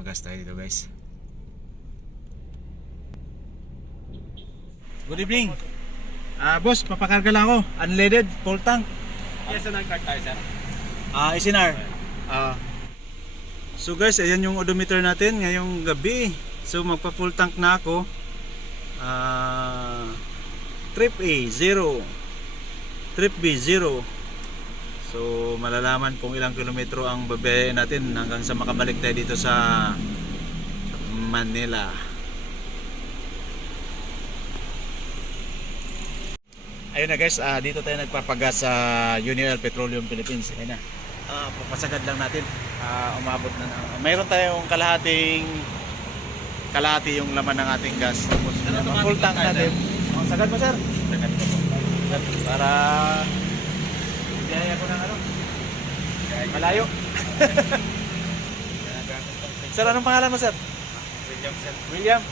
magpapagas tayo dito guys. Good evening. Boss, papakarga lang ako. Unleaded, full tank. Yes, nag-card tayo, sir. SNR. So guys, ayan yung odometer natin ngayong gabi. So magpa-full tank na ako. Trip A 0, trip B 0. So malalaman kung ilang kilometro ang babiyahin natin hanggang sa makabalik tayo dito sa Manila. Ayun na guys, dito tayo nagpapagas sa Union Petroleum Philippines. Ayun na. Papasagad lang natin. Umabot na. Mayroon tayong kalahati yung laman ng ating gas. Tapos full tank natin. Sagad mo sir. Sagad ko po. Para biyaya ko ng ano. Malayo. Sir, anong pangalan mo sir? William, sir. William.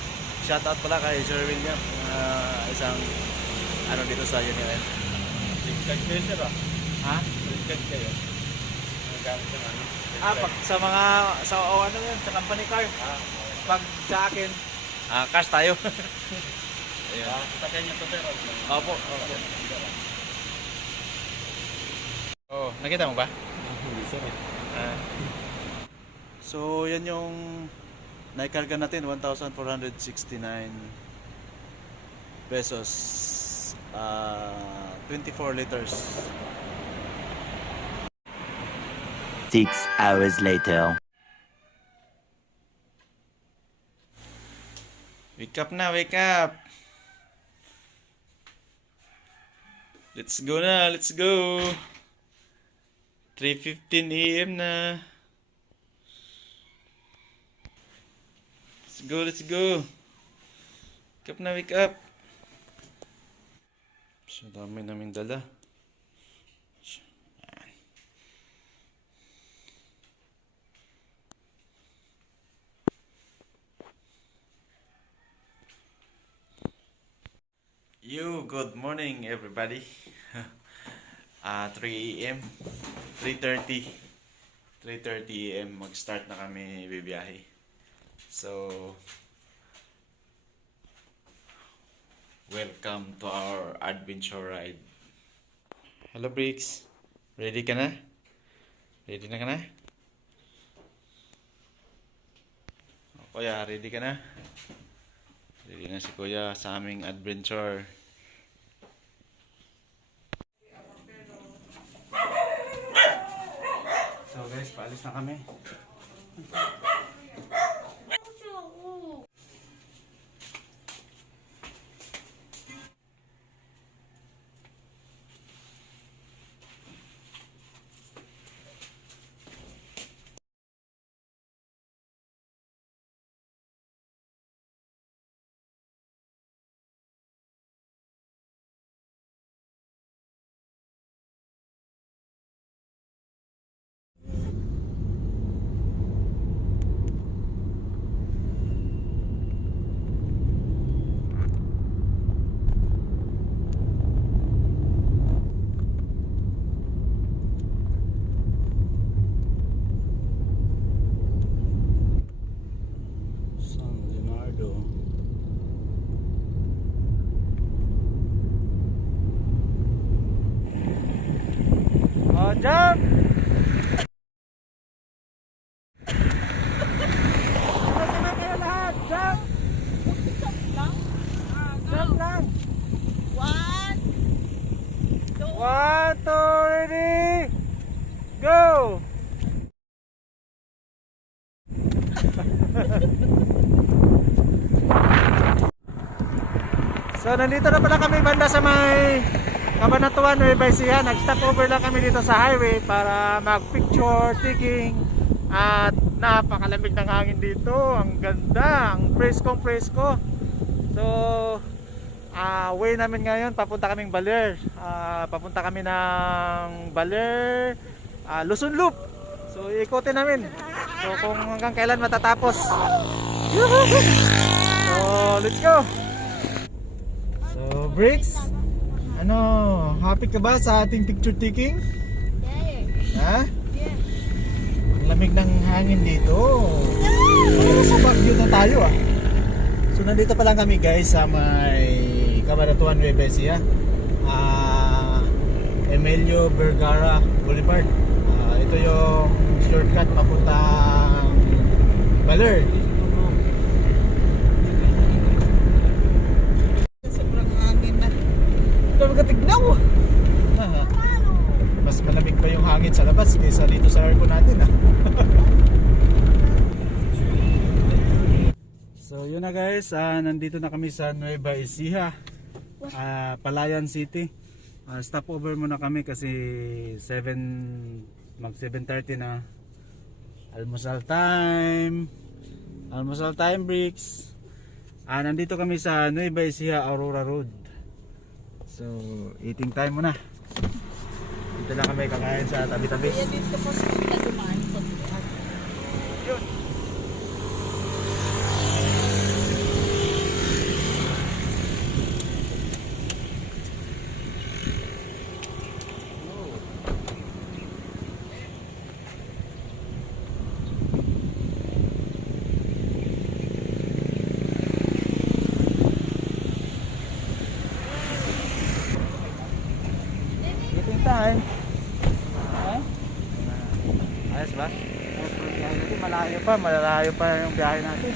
Shout out pala kay Sir William. Isang ano dito sa Union. Card kayo, sir, ah. Ha? Card kayo. Nagamit yung ano. Pag sa mga ano yun, sa company car. Pag sa akin, cash tayo. Ayan. Sakyan niyo to, sir. Opo. Oh, nakita mo ba? Hindi, sir. So, yan yung naikarga natin, 1,469 pesos. 24 liters. 6 hours later. Wake up na, wake up! Let's go na, let's go! 3:15 AM na. Let's go, let's go! Wake up na, wake up! So, dami namin dala. Good morning everybody. 3 AM 3:30 AM mag-start na kami bibiyahe. So welcome to our adventure ride. Hello Bricks. Ready ka na? Ready na ka na? Kuya, ready ka na? Ready na si Kuya sa aming adventure. So guys, paalis na kami. Jump! Masama kayo lahat! Jump! Jump lang! 1, 2, ready! Go! So nandito na pala kami banda sa may Cabanatuan, Nueva Ecija. Nag-stop over lang kami dito sa highway para mag-picture taking at napakalamig ng hangin dito. Ang ganda, ang presko. So, way namin ngayon, papunta kaming Baler. Papunta kami ng Baler, Luzon Loop. So, ikotin namin. So, kung hanggang kailan matatapos. So, let's go. So, Bricks. Happy ka ba sa ating picture taking? Yes. Ha? Yes. Ang lamig ng hangin dito. Sa Baguio na tayo ah. So nandito pa lang kami guys sa may Cabanatuan, Nueva Ecija. Emilio Vergara Boulevard. Ito yung shortcut papuntang Baler. Sobrang hangin na. Ito magatignaw. Mas malamig pa yung hangin sa labas kaysa dito sa aircon natin ah. So yun na guys, nandito na kami sa Nueva Ecija, Palayan City. Stopover muna kami kasi 7:30 na. Almusal time breaks. Nandito kami sa Nueva Ecija, Aurora Road. So eating time muna. Dito lang kami kakain sa tabi-tabi. Kaya dito po sa dumaan pag Yun. Eating time. Ayos ba? Malayo pa yung biyahe natin.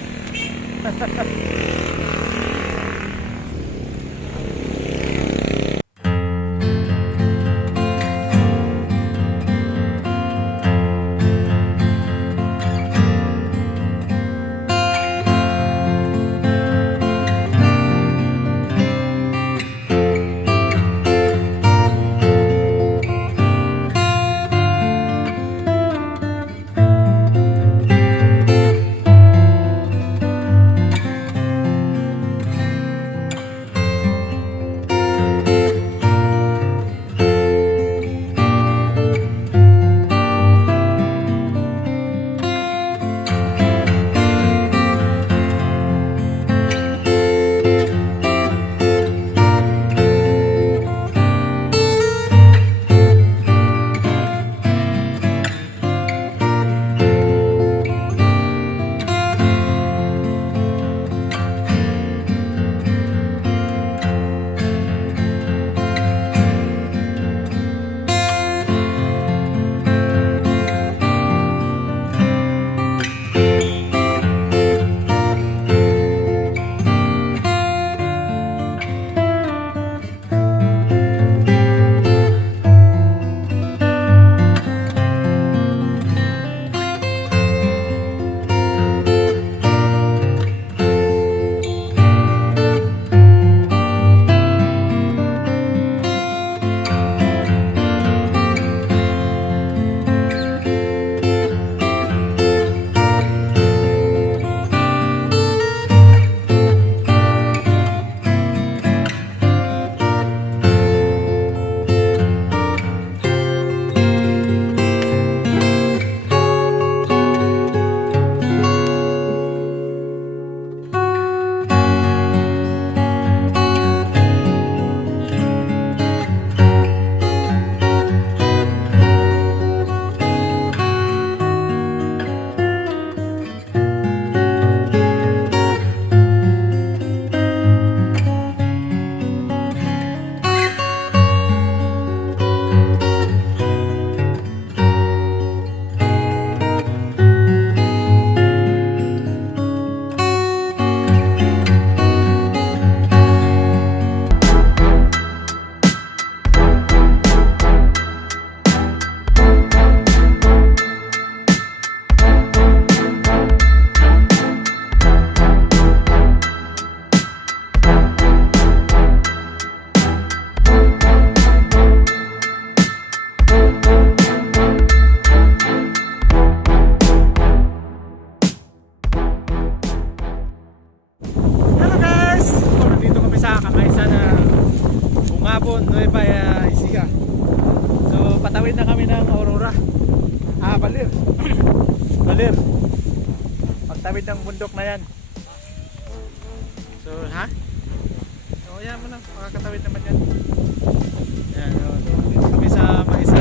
Nueva Ecija. So patawid na kami ng Aurora. Baler. Baler. Pagtawid ng bundok na yan. So ha? So yan mo na, makakatawid naman yan. Yan, so dito kami sa Maisa.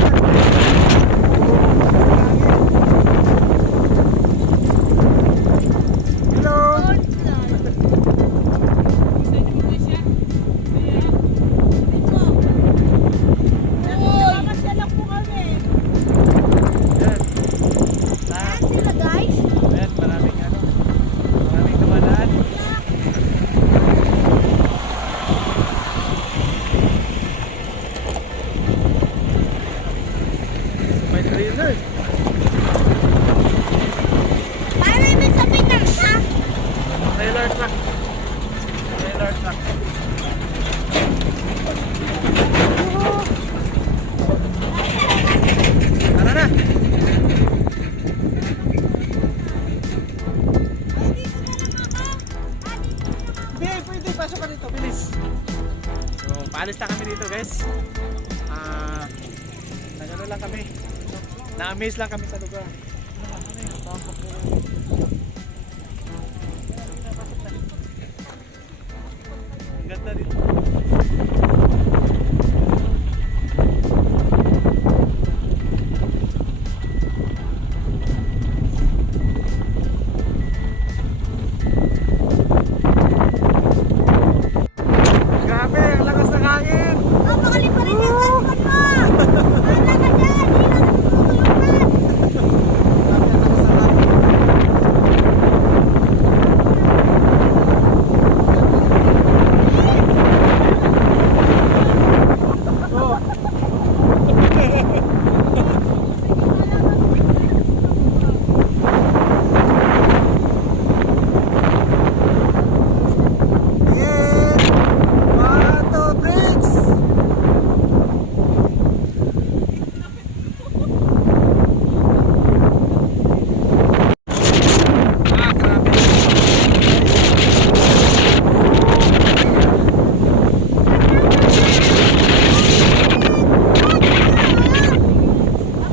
Alis na kami dito guys. Nagano lang kami. Na-amaze lang kami sa lugar. Ang ganda dito. Grabe, ang lakas ng hangin. Oh, makali pa rin yung cellphone mo! Wala ka dyan! Hindi na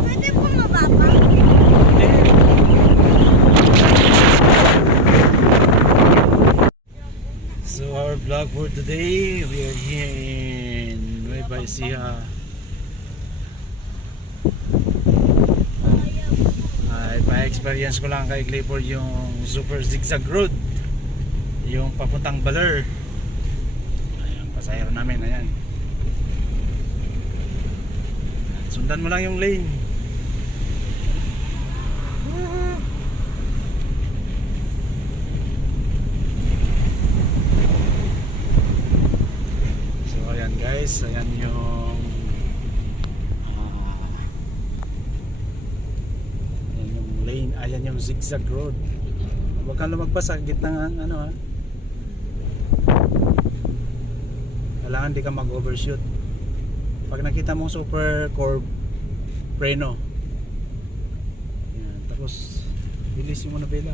pwede po mababa. So our vlog for today, we are here in Nueva Ecija. Pa-experience ko lang kay Clifford yung super zigzag road, yung papuntang Baler. Ayan, pasahero namin, ayan. Sundan mo lang yung lane. So ayan guys, ayan yung ayan yung lane, ayan yung zigzag road. Huwag kang lumagpas sa gitna ng ano ha. Kailangan di ka mag-overshoot. Pag nakita mong super curve, preno. Ayan, tapos bilis yung manabela.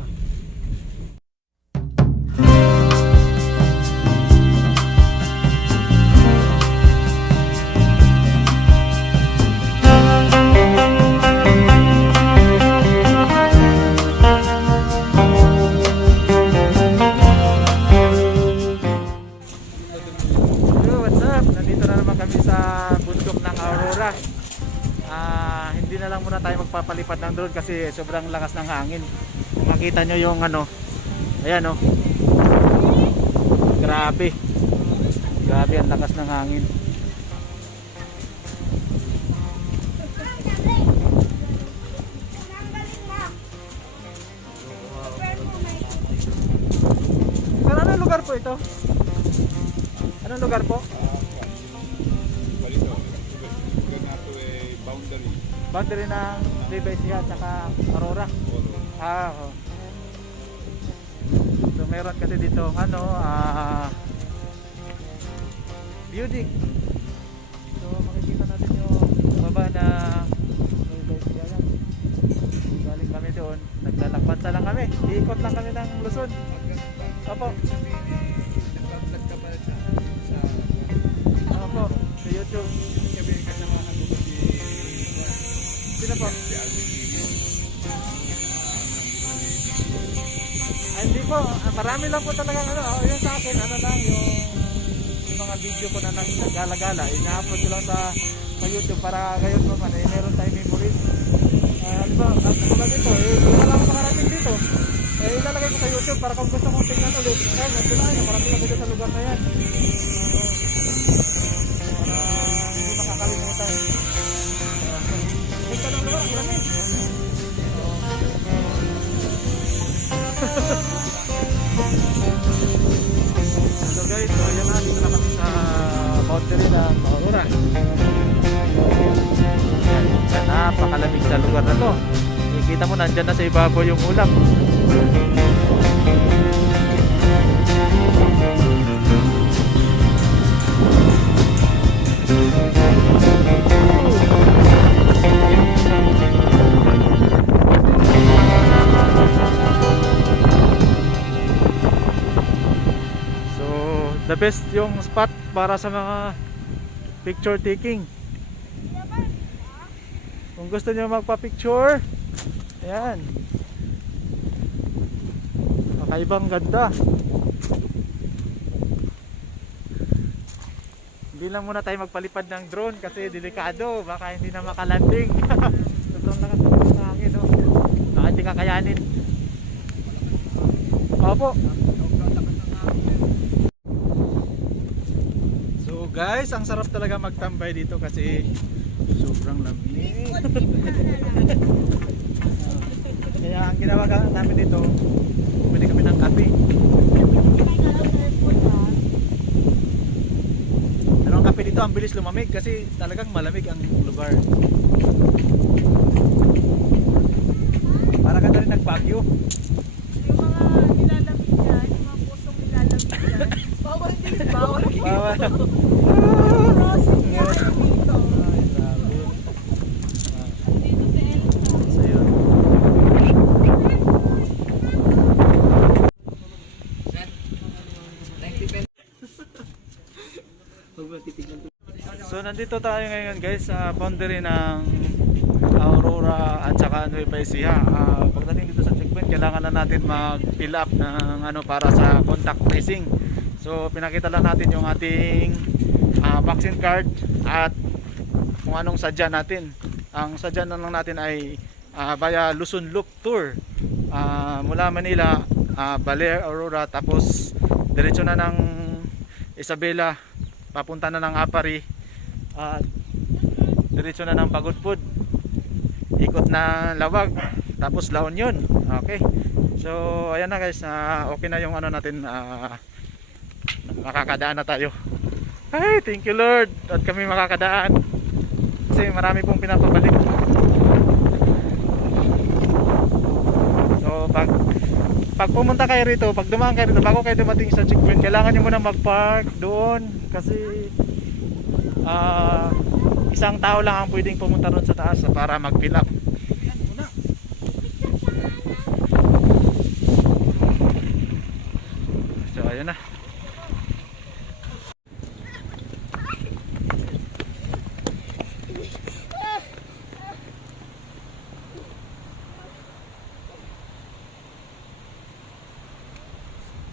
Yo, what's up? Nandito na naman kami sa bundok ng Aurora. Hindi na lang muna tayo magpapalipad ng drone kasi sobrang lakas ng hangin. Kung makita nyo yung ano, ayan oh. Grabe. Grabe ang lakas ng hangin. Pero anong lugar po ito? Anong lugar po? Boundary ng Nueva Ecija at saka Aurora. Oo. So meron kasi dito ano, building. So makikita natin yung baba na Nueva Ecija yan. Galing kami doon, naglalakbad na lang kami. Iikot lang kami ng Luzon. Opo. Opo, sa YouTube. Sino po? Ay, hindi po. Marami lang po talaga ano. Yun sa akin, ano lang yung mga video ko na nagala-gala. Ina-upload ko lang sa YouTube para gayon po man. Meron tayong memories. Ano ba? Katulad ito. Wala lang ako makarating dito. Ilalagay ko sa YouTube para kung gusto kong tingnan ulit. Nandun na. Marami lang dito sa lugar na yan. Para hindi makakalimutan. Ito ng lugar, ang lamig. So guys, so yan na, dito na kami sa boundary ng Aurora. Napakalamig sa lugar na to. Nakikita mo, nandyan na sa ibabaw yung ulap. The best yung spot para sa mga picture taking. Kung gusto niyo magpa-picture, ayan. Kakaibang ganda. Hindi lang muna tayo magpalipad ng drone kasi delikado, baka hindi na makalanding. Sobrang lakas ng hangin, no? Baka hindi kakayanin. Opo. So guys, ang sarap talaga magtambay dito kasi sobrang lamig. Kaya ang ginawa namin dito, bumili kami ng kape. Pero ang kape dito ang bilis lumamig kasi talagang malamig ang lugar. Para ka na rin nagbagyo. Yung mga nilalamig dyan, yung mga pusong nilalamig dyan. Bawal din, bawal. Bawal. Crossing na kayo dito. Ay, grabe. Dito si Elsa. So yun. So nandito tayo ngayon guys sa boundary ng Aurora at saka Nueva Ecija. Pagdating dito sa checkpoint, kailangan na natin mag-fill up ng ano para sa contact tracing. So pinakita lang natin yung ating vaccine card at kung anong sadya natin. Ang sadya na lang natin ay via Luzon Loop Tour mula Manila, Baler, Aurora, tapos diretso na ng Isabela, papunta na ng Apari at diretso na ng Pagudpud, ikot na Lawag, tapos La Union. Okay, so ayan na guys, okay na yung ano natin, makakadaan na tayo. Ay, thank you Lord at kami makakadaan kasi marami pong pinapabalik. So pag pumunta kayo rito, pag dumaan kayo rito, bago kayo dumating sa checkpoint, kailangan nyo muna mag-park doon kasi isang tao lang ang pwedeng pumunta ron sa taas para mag-fill up. So ayun na.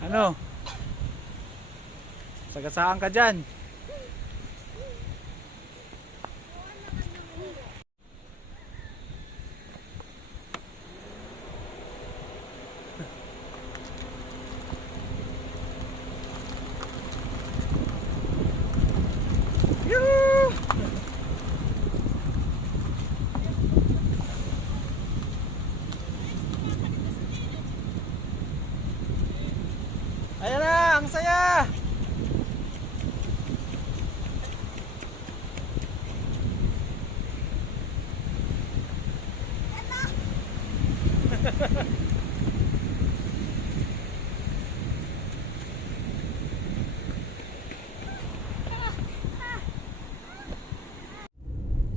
Ano? Sagasaan ka dyan. Yoo! Ayan na, ang saya!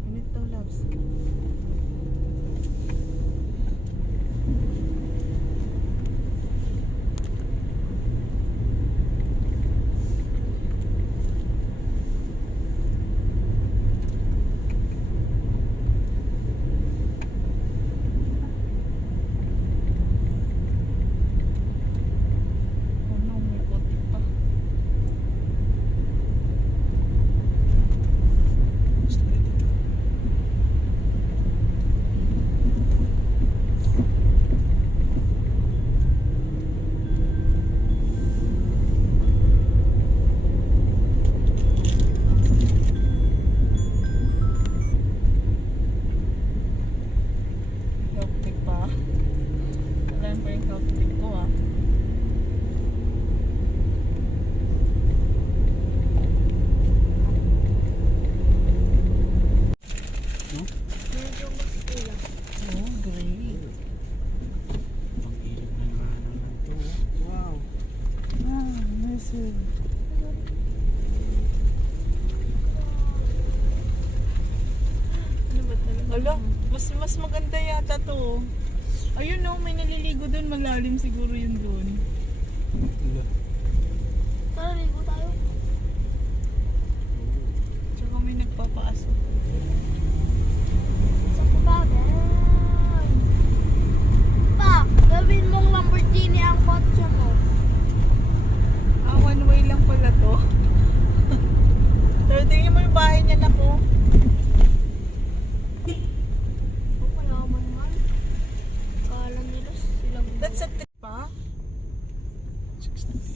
Init daw, loves. Ala, mas maganda yata to. Ayun no, may naliligo doon, maglalim siguro yun doon. Tara, ligo tayo. Tsaka may papasok. Sa kabagan. Pa, gawin mong Lamborghini ang kotse mo. Ah, one way lang pala to. Pero tingin mo yung bahay niya na po. Wala man man. Kala nila silang... That's a trip pa.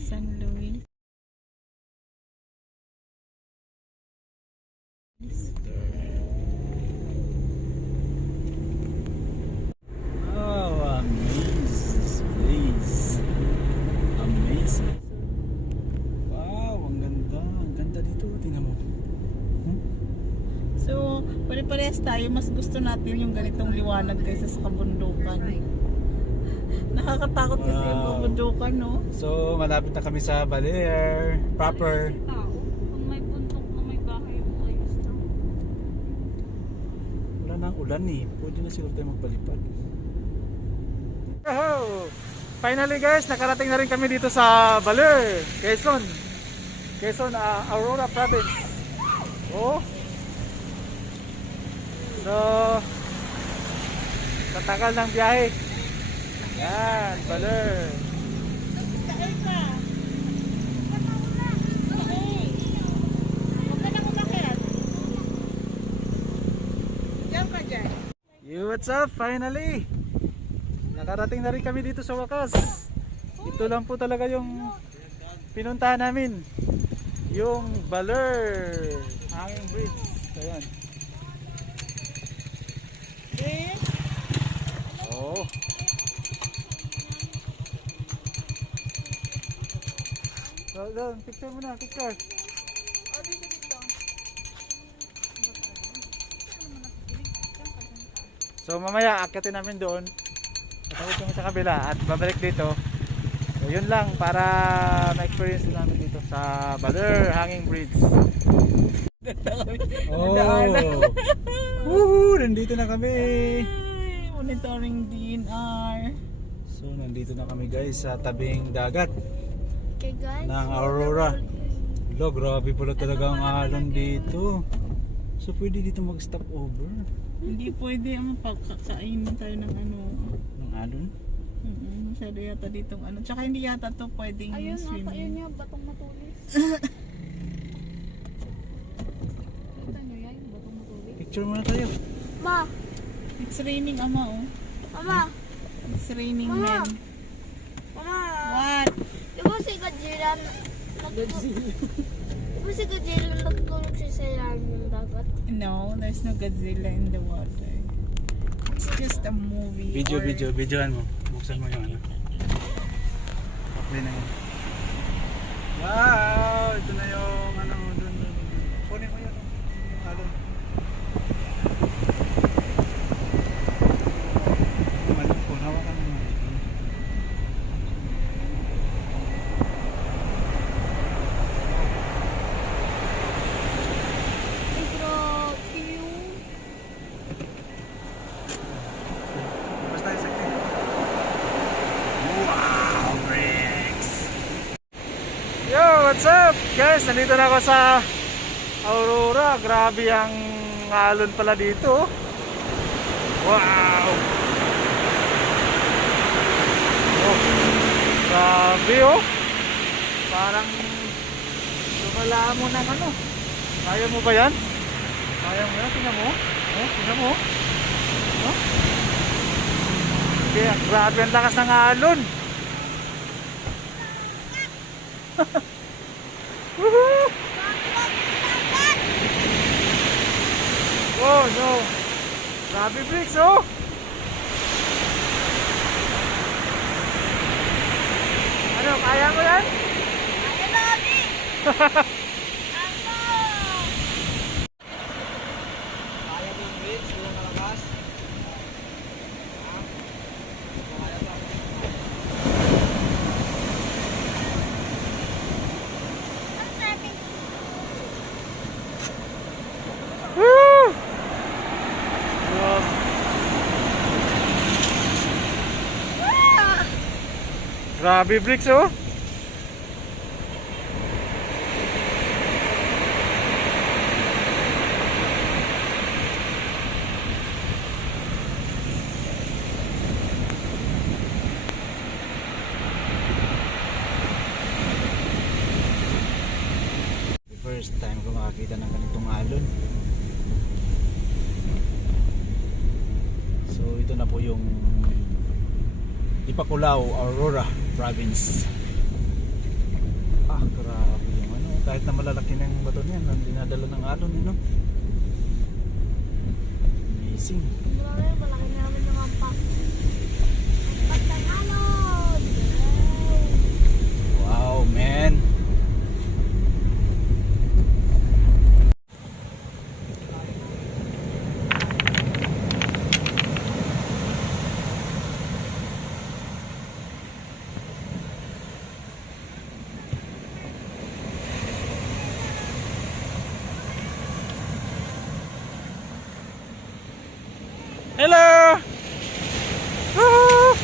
San Luis. Oh, amazing place. Amazing. Wow, ang ganda. Ang ganda dito. Tingnan mo. So, pare-parehas tayo. Mas gusto natin yung ganitong liwanag kaysa sa kabundukan. Nakakatakot kasi yung Wow. kabundukan, no? So, malapit na kami sa Baler proper. Kung may puntok na may bahay mo, ayos na. Wala na ang ulan eh. Pwede na siguro tayo magpalipad. Oh, finally guys, nakarating na rin kami dito sa Baler, Quezon. Quezon, Aurora Province. Oh. So, tatagal ng biyahe. Yan, Baler. Saan ka? Huwag ka na umakit. Diyan ka dyan. Yo, what's up? Finally! Nakarating na rin kami dito sa wakas. Ito lang po talaga yung pinuntahan namin. Yung Baler Hanging Bridge. Ayan. Eh? Oh. So, doon, picture mo na, picture. O, dito. So mamaya akyatin namin doon. Tatawid kami sa kabila at babalik dito. So yun lang para ma-experience din namin dito sa Baler Hanging Bridge. Oh! Woohoo! Nandito na kami! Ay, monitoring DNR. So, nandito na kami guys sa tabing dagat Okay guys. ng Aurora. Lo, grabe pala talaga ang alon dito. So, pwede dito mag-stop over Hindi pwede ang pagkakainin tayo ng ano. ng alon. Masyado yata ditong ano. Tsaka hindi yata to pwedeng Ayun nga, ayun swimming. nga, batong matulis. Kita nyo yan, yung batong matulis. Picture muna tayo. Ma, It's raining, ama, oh. mama, It's raining, Mama. men. mama. What? Di ba si Godzilla Di ba si Godzilla nagtulog siya sa ilalim ng dagat? No, there's no Godzilla in the water. It's just a movie. or- Videoan mo. Buksan mo yung ano. Okay na yun. Wow! Ito na yung ano, dun. Kunin mo yun. Yung alon. Malun ko, hawakan mo. Ay, grabe yun. Basta yung sakit. Wow, Rex! Yo, what's up? Guys, nandito na ako sa Aurora. Grabe ang alon pala dito. Wow! Oh, grabe oh. Parang lumala mo ng ano. Kaya mo ba yan? Kaya mo yan? Tingnan mo. Oh, tingnan mo. Oh. Okay, grabe ang lakas ng alon. Woohoo! Oh no! Grabe bricks oh! Ano, kaya mo yan? Kaya na, Abi! Ako! Ang sabi, Woo! Grabe bricks oh! First time ko makakita ng ganitong alon. So ito na po yung Ipakulao, Aurora Province. Grabe yung ano, kahit na malalaki na yung bato niyan, ang dinadala ng alon, no? Amazing. Malaki namin ng ampak. Ampak ng alon! Wow, man. Hello! Woo!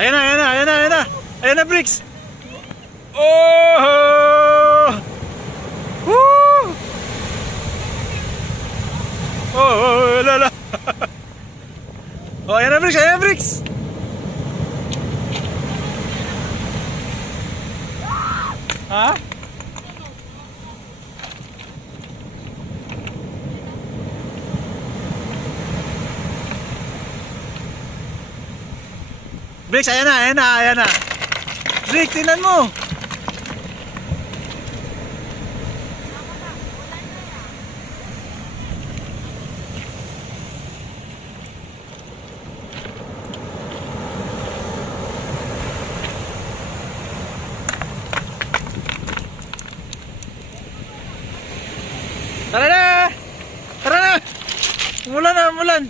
Ayan na, ayan na, ayan na, ayan na. Ayan na, Bricks. Oh! Woo! Oh, lala. Oh, ayan na, Bricks, ayan na, Bricks. Ha? Bricks, ayan na, ayan na, ayan na. Bricks, tingnan mo. Tara na! Tara na! Umulan na, umulan!